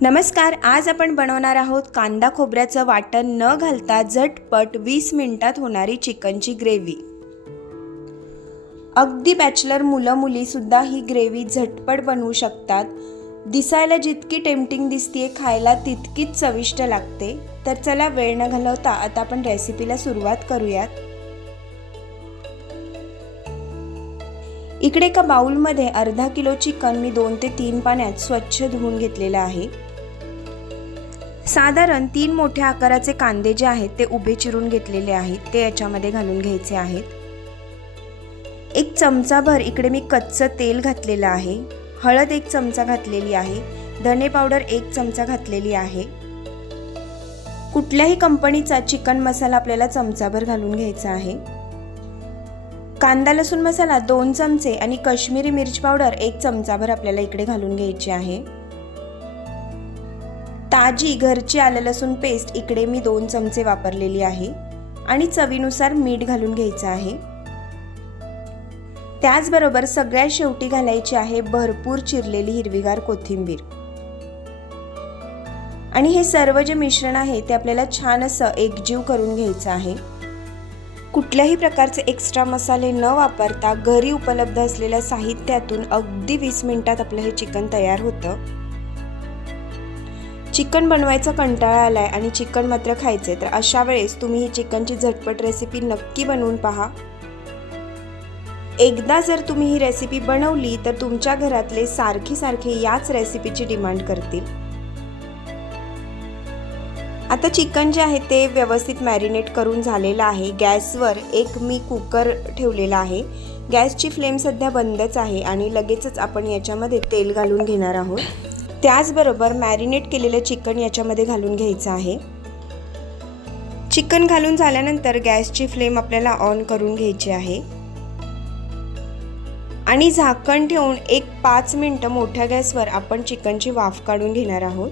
नमस्कार आज आपण बनवणार आहोत कांदा खोबऱ्याचं वाटण न घालता झटपट वीस मिनिटात होणारी चिकनची ग्रेव्ही. अगदी बॅचलर मुलं मुलीसुद्धा ही ग्रेव्ही झटपट बनवू शकतात. दिसायला जितकी टेम्पटिंग दिसतीये खायला तितकीच चविष्ट लागते. तर चला वेळ न घालवता आता आपण रेसिपीला सुरुवात करूयात. इकडे एका बाऊलमध्ये अर्धा किलो चिकन मी दोन ते तीन पाण्यात स्वच्छ धुवून घेतलेलं आहे. साधारण तीन मोठ्या आकाराचे कांदे जे आहेत ते उभे चिरून घेतलेले आहेत ते याच्यामध्ये घालून घ्यायचे आहेत. एक चमचाभर इकडे मी कच्चं तेल घातलेलं आहे. हळद एक चमचा घातलेली आहे. धने पावडर एक चमचा घातलेली आहे. कुठल्याही कंपनीचा चिकन मसाला आपल्याला चमचाभर घालून घ्यायचा आहे. कांदा लसूण मसाला दोन चमचे आणि कश्मीरी मिरच पावडर एक चमचाभर आपल्याला इकडे घालून घ्यायची आहे. ताजी घरची आलं लसूण पेस्ट इकडे मी दोन चमचे वापरलेली आहे आणि चवीनुसार मीठ घालून घ्यायचं आहे. त्याचबरोबर सगळ्यात शेवटी घालायची आहे भरपूर चिरलेली हिरवीगार कोथिंबीर. आणि हे सर्व जे मिश्रण आहे ते आपल्याला छान असं एकजीव करून घ्यायचं आहे. कुठल्याही प्रकारचे एक्स्ट्रा मसाले न वापरता घरी उपलब्ध असलेल्या साहित्यातून अगदी वीस मिनिटात आपलं हे चिकन तयार होतं. चिकन बनवायचा कंटाळा आलाय आणि चिकन मात्र खायचे तर अशा वेळेस तुम्ही ही चिकनची झटपट रेसिपी नक्की बनवून पहा. एकदा जर तुम्ही ही रेसिपी बनवली तर तुमच्या घरातले सारखी सारखी याच रेसिपीची डिमांड करतील. आता चिकन जे आहे ते व्यवस्थित मॅरिनेट करून झालेलं आहे. गॅसवर एक मी कुकर ठेवलेला आहे. गॅसची फ्लेम सध्या बंदच आहे आणि लगेचच आपण याच्यामध्ये तेल घालून घेणार आहोत. त्याचबरोबर मॅरिनेट केलेलं चिकन याच्यामध्ये घालून घ्यायचं आहे. चिकन घालून झाल्यानंतर गॅसची फ्लेम आपल्याला ऑन करून घ्यायची आहे. आणि झाकण ठेवून एक पाच मिनटं मोठ्या गॅसवर आपण चिकनची वाफ काढून घेणार आहोत.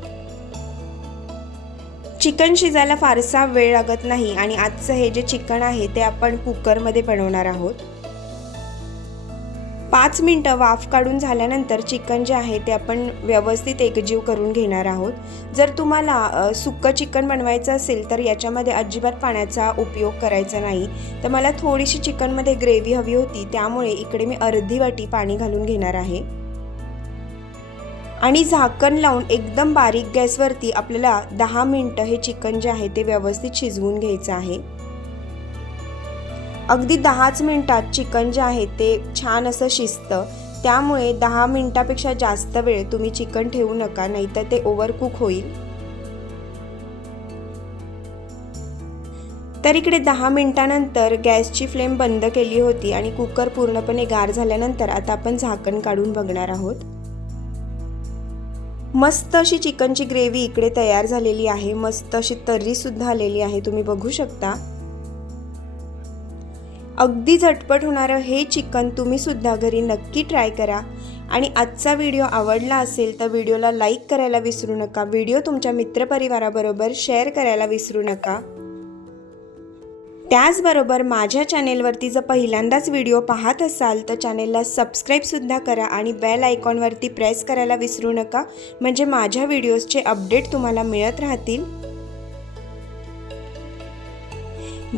चिकन शिजायला फारसा वेळ लागत नाही आणि आजचं हे जे चिकन आहे ते आपण कुकरमध्ये बनवणार आहोत. पाच मिनटं वाफ काढून झाल्यानंतर चिकन जे आहे ते आपण व्यवस्थित एकजीव करून घेणार आहोत. जर तुम्हाला सुक्कं चिकन बनवायचं असेल तर याच्यामध्ये अजिबात पाण्याचा उपयोग करायचा नाही. तर मला थोडीशी चिकनमध्ये ग्रेव्ही हवी होती त्यामुळे इकडे मी अर्धी वाटी पाणी घालून घेणार आहे. आणि झाकण लावून एकदम बारीक गॅसवरती आपल्याला दहा मिनटं हे चिकन जे आहे ते व्यवस्थित शिजवून घ्यायचं आहे. अगदी दहाच मिनटात चिकन जे आहे ते छान असं शिजतं. त्यामुळे दहा मिनटापेक्षा जास्त वेळ तुम्ही चिकन ठेवू नका नाहीतर ते ओव्हरकुक होईल. तर इकडे दहा मिनटानंतर गॅसची फ्लेम बंद केली होती आणि कुकर पूर्णपणे गार झाल्यानंतर आता आपण झाकण काढून बघणार आहोत. मस्त अशी चिकनची ग्रेव्ही इकडे तयार झालेली आहे. मस्त अशी तर्रीसुद्धा आलेली आहे. तुम्ही बघू शकता. अगदी झटपट होणारं हे चिकन तुम्ही सुद्धा घरी नक्की ट्राय करा. आणि आजचा व्हिडिओ आवडला असेल तर व्हिडिओला लाईक करायला विसरू नका. व्हिडिओ तुमच्या मित्रपरिवाराबरोबर शेअर करायला विसरू नका. त्याचबरोबर माझ्या चॅनेलवरती जर पहिल्यांदाच व्हिडिओ पाहत असाल तर चॅनेलला सबस्क्राईबसुद्धा करा आणि बेल आयकॉनवरती प्रेस करायला विसरू नका. म्हणजे माझ्या व्हिडिओजचे अपडेट तुम्हाला मिळत राहतील.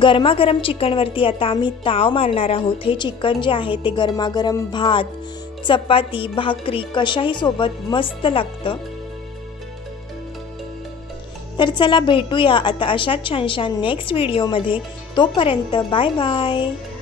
गरमागरम चिकनवरती आता आम्ही ताव मारणार आहोत. हे चिकन जे आहे ते गरमागरम भात चपाती भाकरी कशाही सोबत मस्त लागतं. तर चला भेटूया आता अशाच छानशा नेक्स्ट व्हिडिओमध्ये तोपर्यंत बाय बाय